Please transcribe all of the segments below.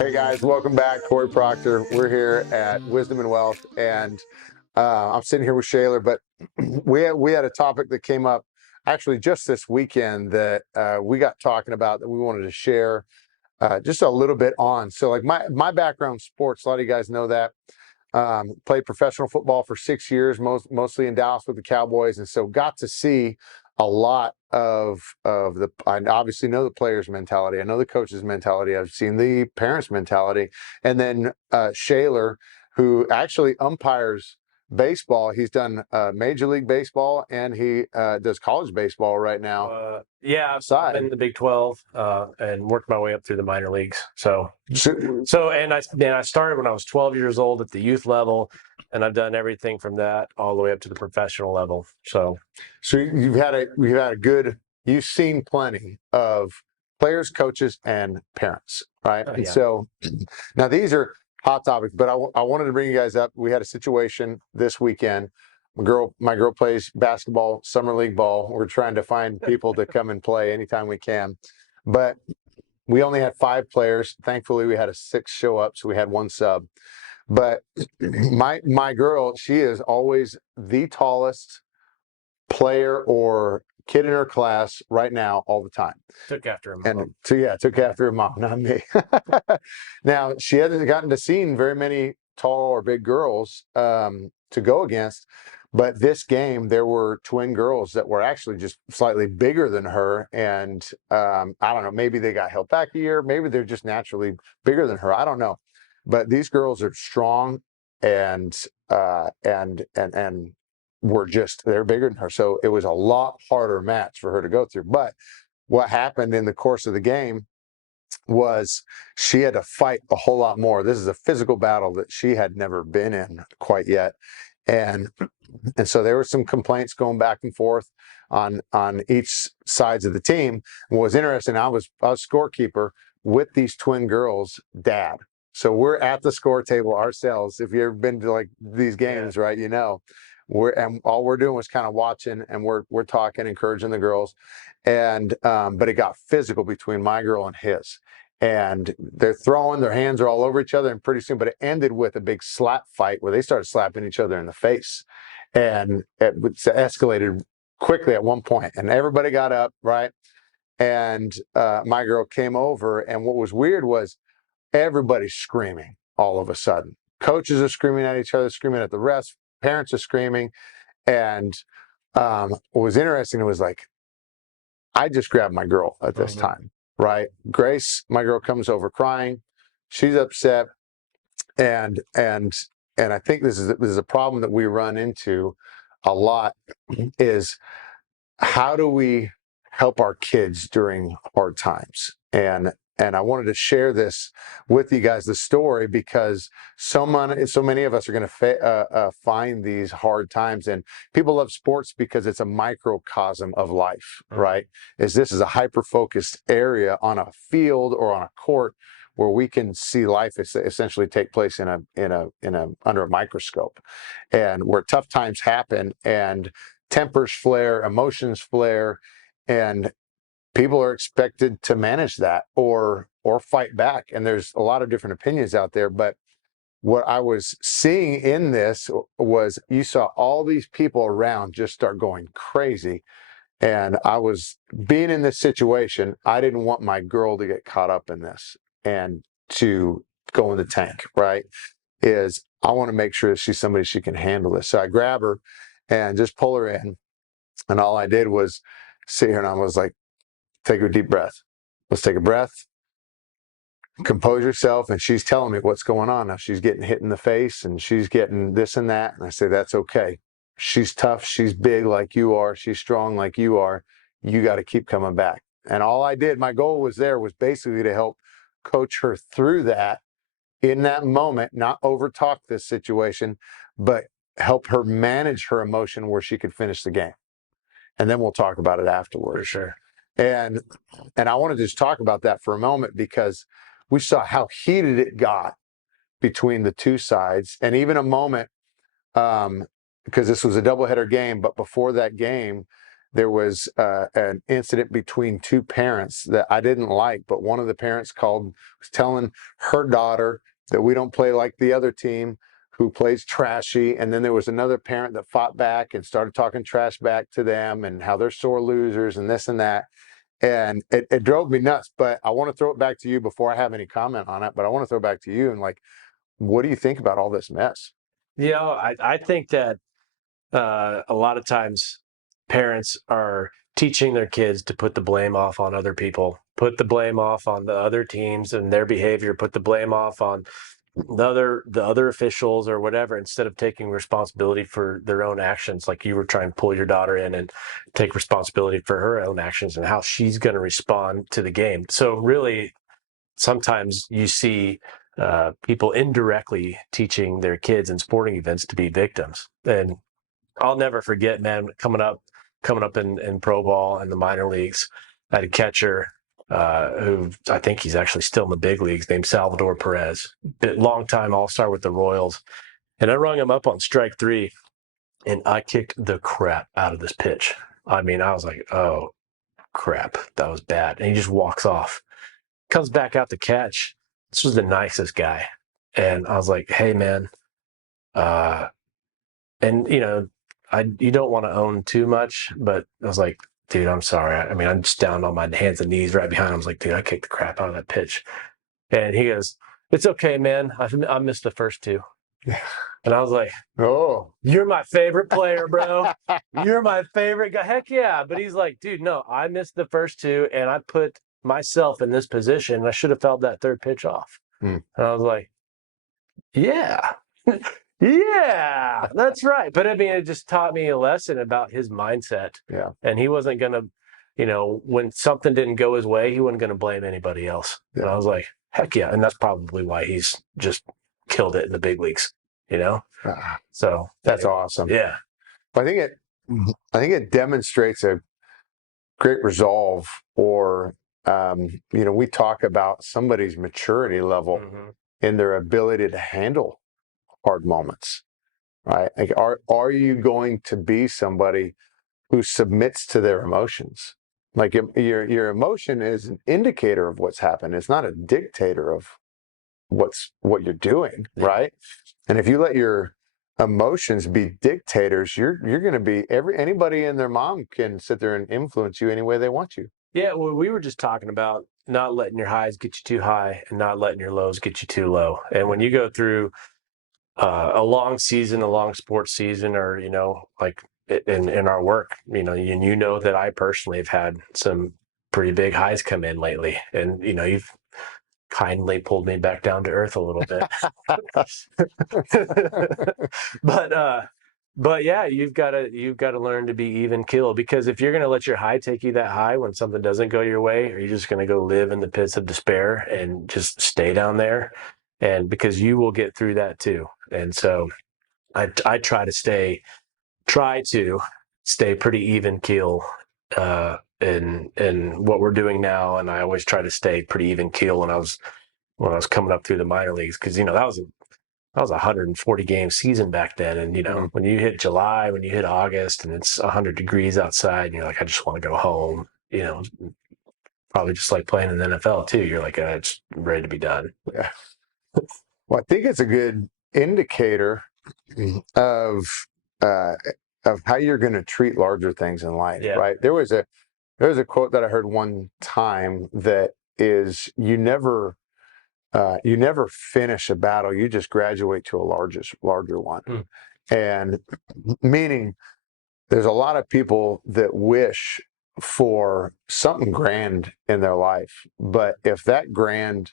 Hey guys, welcome back. Corey Proctor. We're here at Wisdom and Wealth, and I'm sitting here with Shaylor. But we had a topic that came up actually just this weekend that we got talking about that we wanted to share just a little bit on. So, like my background, sports. A lot of you guys know that. Played professional football for 6 years, mostly in Dallas with the Cowboys, and so got to see a lot of the. I obviously know the players' mentality. I know the coaches' mentality. I've seen the parents' mentality, and then Shaylor, who actually umpires baseball. He's done Major League Baseball, and he does college baseball right now. Yeah, I've been in the Big 12 and worked my way up through the minor leagues. And I started when I was 12 years old at the youth level, and I've done everything from that all the way up to the professional level. So you've had a good. You've seen plenty of players, coaches, and parents, right? And yeah. so now these are hot topics, but I wanted to bring you guys up. We had a situation this weekend. My girl plays basketball, summer league ball. We're trying to find people to come and play anytime we can, but we only had 5 players. Thankfully, we had a 6 show up, so we had 1 sub. But my girl, she is always the tallest player or kid in her class right now all the time. Took after him. And so, yeah, took after her mom, not me. Now, she hasn't gotten to see very many tall or big girls to go against. But this game, there were twin girls that were actually just slightly bigger than her. And I don't know, maybe they got held back a year. Maybe they're just naturally bigger than her. I don't know. But these girls are strong and they're bigger than her. So it was a lot harder match for her to go through. But what happened in the course of the game was she had to fight a whole lot more. This is a physical battle that she had never been in quite yet. And so there were some complaints going back and forth on each sides of the team. What was interesting, I was scorekeeper with these twin girls' dad. So we're at the score table ourselves. If you've ever been to like these games, right, you know, all we're doing was kind of watching, and we're talking, encouraging the girls, and but it got physical between my girl and his. And they're throwing, their hands are all over each other, and pretty soon, but it ended with a big slap fight where they started slapping each other in the face. And it escalated quickly at one point, and everybody got up, right? And my girl came over, and what was weird was everybody's screaming all of a sudden. Coaches are screaming at each other, screaming at the refs, parents are screaming. And what was interesting, it was like, I just grabbed my girl at this time, right? Grace, my girl, comes over crying. She's upset. And I think this is a problem that we run into a lot is how do we help our kids during hard times? And I wanted to share this with you guys, the story, because so many of us are going to find these hard times. And people love sports because it's a microcosm of life, right? This is a hyper-focused area on a field or on a court where we can see life essentially take place in a under a microscope, and where tough times happen and tempers flare, emotions flare, and people are expected to manage that or fight back. And there's a lot of different opinions out there. But what I was seeing in this was you saw all these people around just start going crazy. And I was being in this situation. I didn't want my girl to get caught up in this and to go in the tank, right? I want to make sure that she's somebody she can handle this. So I grab her and just pull her in. And all I did was sit here and I was like, take a deep breath. Let's take a breath. Compose yourself. And she's telling me what's going on. Now she's getting hit in the face and she's getting this and that. And I say, that's okay. She's tough. She's big like you are. She's strong like you are. You got to keep coming back. And all I did, my goal was basically to help coach her through that in that moment, not overtalk this situation, but help her manage her emotion where she could finish the game. And then we'll talk about it afterwards. For sure. And I want to just talk about that for a moment because we saw how heated it got between the two sides. And even a moment, because this was a doubleheader game, but before that game, there was an incident between two parents that I didn't like, but one of the parents was telling her daughter that we don't play like the other team who plays trashy. And then there was another parent that fought back and started talking trash back to them and how they're sore losers and this and that. And it drove me nuts. But I want to throw it back to you before I have any comment on it. But I want to throw it back to you and like, what do you think about all this mess? I think that a lot of times parents are teaching their kids to put the blame off on other people, put the blame off on the other teams and their behavior, put the blame off on the other officials or whatever, instead of taking responsibility for their own actions. Like you were trying to pull your daughter in and take responsibility for her own actions and how she's going to respond to the game. So really, sometimes you see people indirectly teaching their kids in sporting events to be victims. And I'll never forget, man, coming up in pro ball and the minor leagues, I had a catcher who I think he's actually still in the big leagues, named Salvador Perez, long time All-Star with the Royals. And I rung him up on strike 3, and I kicked the crap out of this pitch. I mean, I was like, oh, crap, that was bad. And he just walks off, comes back out to catch. This was the nicest guy. And I was like, hey, man, and you don't want to own too much, but I was like, dude, I'm sorry. I mean, I'm just down on my hands and knees right behind him. I was like, dude, I kicked the crap out of that pitch. And he goes, it's okay, man. I missed the first 2. And I was like, oh, you're my favorite player, bro. You're my favorite guy. Heck yeah. But he's like, dude, no, I missed the first 2 and I put myself in this position. And I should have felt that third pitch off. And I was like, yeah. Yeah, that's right. But I mean, it just taught me a lesson about his mindset. Yeah. And he wasn't going to, when something didn't go his way, he wasn't going to blame anybody else. Yeah. And I was like, heck yeah. And that's probably why he's just killed it in the big leagues, So that's awesome. Yeah. I think it demonstrates a great resolve, or, we talk about somebody's maturity level in their ability to handle hard moments, right? Like, are you going to be somebody who submits to their emotions? Like, your emotion is an indicator of what's happened. It's not a dictator of what you're doing, right? And if you let your emotions be dictators, you're going to be anybody and their mom can sit there and influence you any way they want you. Yeah, well, we were just talking about not letting your highs get you too high and not letting your lows get you too low. And when you go through a long season, a long sports season, or like in our work, you know that I personally have had some pretty big highs come in lately, and you've kindly pulled me back down to earth a little bit. But yeah, you've got to learn to be even keel, because if you're going to let your high take you that high when something doesn't go your way, are you just going to go live in the pits of despair and just stay down there? And because you will get through that too. And so I try to stay pretty even keel in what we're doing now, and I always try to stay pretty even keel when I was coming up through the minor leagues, because that was a 140 game season back then, and when you hit July, when you hit August, and it's 100 degrees outside, and you're like, I just want to go home. Probably just like playing in the NFL too. You're like, it's ready to be done. Yeah. Well, I think it's a good indicator of how you're going to treat larger things in life, right? There was a quote that I heard one time that is, you never finish a battle, you just graduate to a larger one. And meaning, there's a lot of people that wish for something grand in their life, but if that grand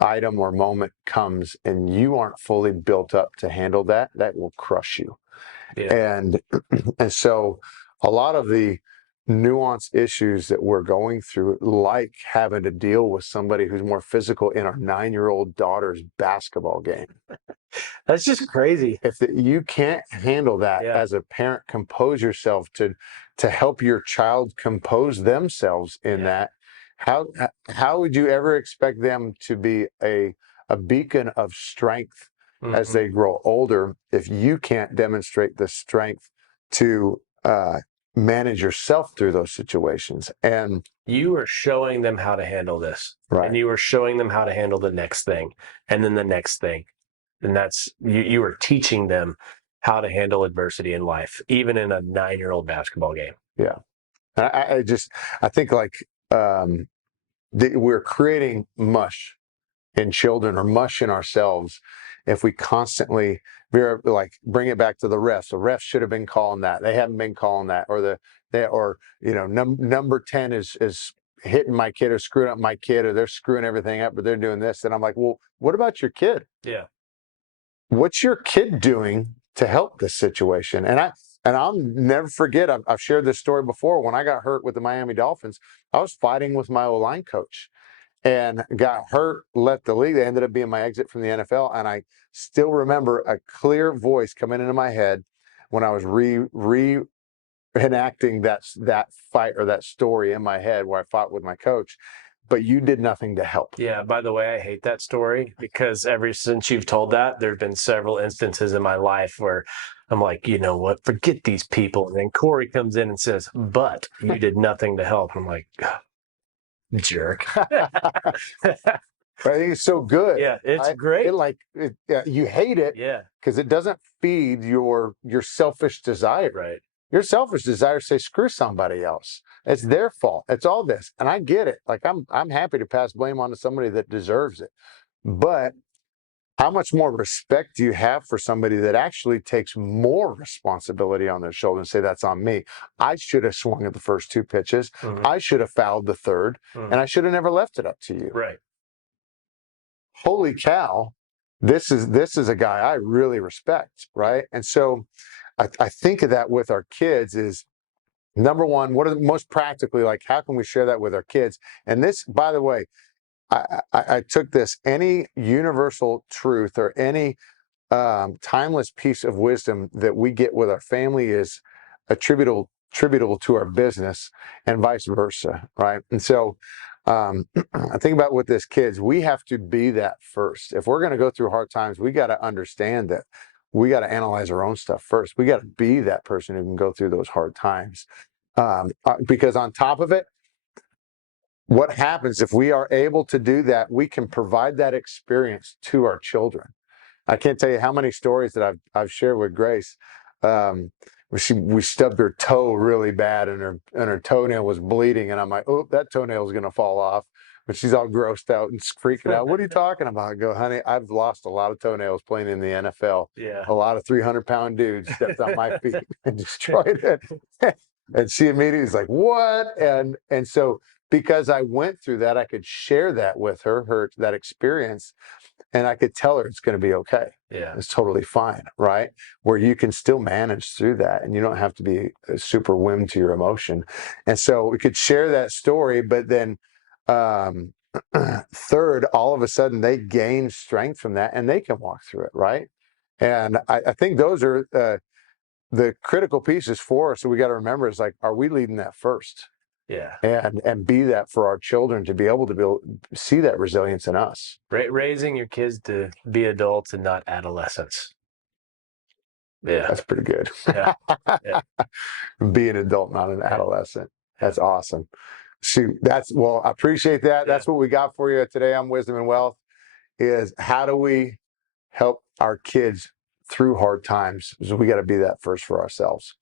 item or moment comes and you aren't fully built up to handle that will crush you. And so a lot of the nuanced issues that we're going through, like having to deal with somebody who's more physical in our 9-year-old daughter's basketball game. That's just crazy. If you can't handle that as a parent, compose yourself to help your child compose themselves in that. How would you ever expect them to be a beacon of strength as they grow older if you can't demonstrate the strength to manage yourself through those situations. And you are showing them how to handle this. Right. And you are showing them how to handle the next thing and then the next thing. And that's you are teaching them how to handle adversity in life, even in a 9-year-old basketball game. Yeah. I think like we're creating mush in children or mush in ourselves if we constantly like bring it back to the refs. The refs should have been calling that. They haven't been calling that, or number 10 is hitting my kid or screwing up my kid, or they're screwing everything up, but they're doing this. And I'm like, well, what about your kid? Yeah. What's your kid doing to help this situation? And I'll never forget, I've shared this story before. When I got hurt with the Miami Dolphins, I was fighting with my O-line coach and got hurt, left the league. They ended up being my exit from the NFL. And I still remember a clear voice coming into my head when I was reenacting that fight or that story in my head where I fought with my coach. But you did nothing to help. Yeah, by the way, I hate that story because ever since you've told that, there have been several instances in my life where I'm like, you know what, forget these people. And then Cory comes in and says, but you did nothing to help. I'm like, jerk. I think it's so good. Yeah, it's great. You hate it, yeah, because it doesn't feed your selfish desire. Right. Your selfish desire say screw somebody else. It's their fault. It's all this, and I get it. Like I'm happy to pass blame on to somebody that deserves it, but how much more respect do you have for somebody that actually takes more responsibility on their shoulder and say, that's on me? I should have swung at the first 2 pitches. Mm-hmm. I should have fouled the third, and I should have never left it up to you. Right. Holy cow, this is a guy I really respect, right? And so I think of that with our kids is, number one, what are the most practically, like, how can we share that with our kids? And this, by the way, I took this, any universal truth or any timeless piece of wisdom that we get with our family is attributable to our business and vice versa, right? And so I think about with this kids, we have to be that first. If we're going to go through hard times, we got to understand that we got to analyze our own stuff first. We got to be that person who can go through those hard times. Because on top of it, what happens if we are able to do that, we can provide that experience to our children. I can't tell you how many stories that I've shared with Grace. We stubbed her toe really bad, and her toenail was bleeding, and I'm like, oh, that toenail is going to fall off. But she's all grossed out and freaking out. What are you talking about? I go, honey, I've lost a lot of toenails playing in the NFL. Yeah. A lot of 300-pound dudes stepped on my feet and destroyed it. And she immediately is like, what? And so because I went through that, I could share that with her that experience. And I could tell her it's going to be okay. Yeah. It's totally fine, right? Where you can still manage through that and you don't have to be a super whim to your emotion. And so we could share that story, but then third, all of a sudden they gain strength from that and they can walk through it, right? And I think those are the critical pieces for us. So we got to remember is like, are we leading that first? Yeah. And be that for our children to be able to see that resilience in us. Raising your kids to be adults and not adolescents. Yeah. That's pretty good. Yeah. Yeah. Be an adult, not an adolescent. That's awesome. Shoot, I appreciate that. Yeah. That's what we got for you today on Wisdom and Wealth, is how do we help our kids through hard times? So we got to be that first for ourselves.